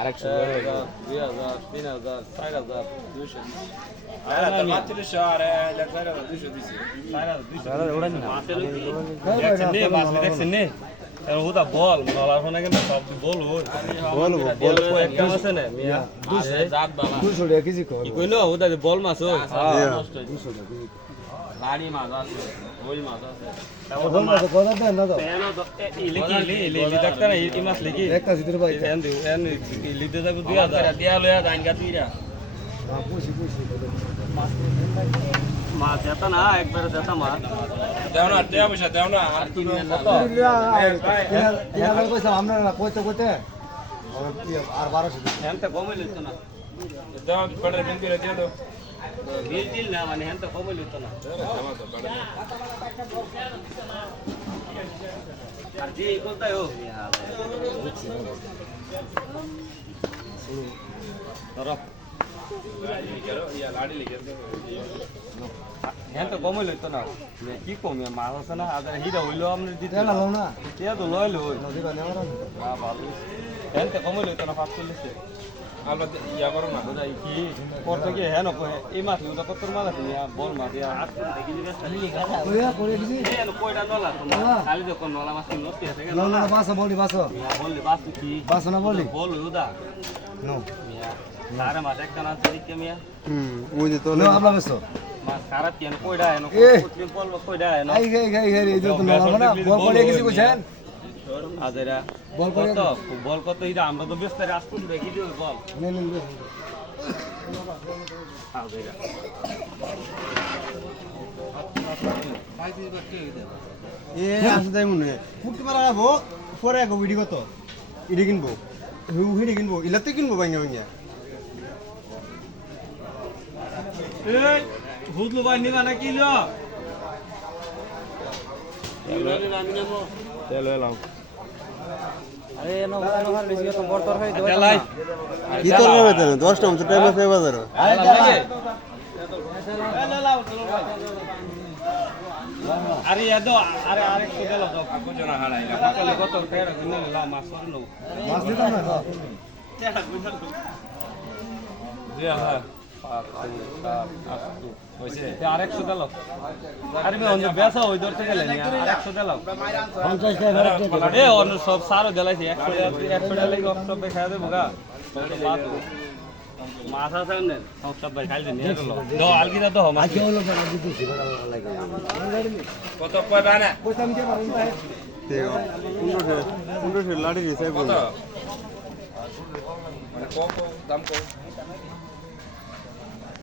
আরেকশো 2000 3000 4000 200 মাত্রিশশো আর 4200 দিছি দেখছেন নে মাছ দেখছেন নে এর ওটা বল নলার ফোনে কিন্তু সব বল বল একটা আছে না মিয়া জাত বাবা 200 টাকা কেজি কর কি কইলো ওটা বল মাছ ও নষ্ট 200 টাকা কেজি লাড়ি মাছ আছে ওই মাছ আছে বল মাছ কথা দেন না তো ইলি ডাক্তার এই মাছ লিখি একটা জিতর ভাই এন লিতে যাবো 2000 দিয়া লয়া দাইন গাতিরা না পুষি মাছ এটা না একবারে দেতা মাছ দেও না টাকা পয়সা দেও না আর কি কত পয়সা আমরা কইতে আর 1200 হেনতে কমই লইতো না দেও পড়ে বিল করে দিয়ে দাও বিল না মানে হেনতে কমই লইতো না আর জি কোনটা ও ধরো লাড়ি লিখে হ্যাঁ তো কমই লইতো না কি কমে মাছ আছে না আর হিরা হইলো আপনি দিতে তেল লাও না কে তো লইলো নদী বানে আমরা ভালো হ্যাঁ তো কমই লইতো না 45 আমরা ইয়া করো না বুঝাই কি করতে গিয়ে হ্যাঁ এই মাছ ওটা কত মাছ আছে বল মাছ করে দিছি কয়টা নলা খালি যখন নলা মাছ নতি আছে না বাসা বলি বাসা বললি বাস কি বাসা না বলি বল ওদা নো সারা মাছ একটা না দিকে মিয়া ওই যে তো না আপলা বেসো মাছ খারাপ কেন কয়টা এনো কুত্রিম বল কয়টা এনো আই গাই এই যে তো না না বল করে কিছু কইছেন আজেরা বল করে বল কত ইদা আমরা তো ব্যস্ত রাস্তা দেখি দিও বল নেন আজেরা এ আসে তাই মনে ফুট মারা যাবো পরে এক ভিডিও কত ইডি কিনবো হুইডি কিনবো ইলাতে কিনবো ভাঙা ভাঙা এই হুদলো ভাই নিবা না কি লিও তেল এলাম আরে এনো হার বেশি তো বড় তরকারি দেব লাই কি তোর হবে তো 10 টা টাইম আছে বাজার আরে এদো আরে আরেক তো গেল তো কুজনা হাড়াই কালে কত পেড়া কিনে লা মাছ করলো মাছ দিতাম না তেড়া কইলো জি হ্যাঁ আরেকশো দিল আরে আমি অন্য বেসা ওই ধরতে গেলে আরেকশো দিল 50 টাকা এ অন্য সব সারও দিলাইছি 100 টাকা লাগে সব খাই দেবো গা মাছ আছে না সব খাই দিন দাও আলগিটা দাও মাছ আজকে হলো না দিতেছি বড় লাগে কত কয়বা না কইতাম কে পারেন ভাই তে 1500 লাড়ি দিছে কত মানে কম দাম কম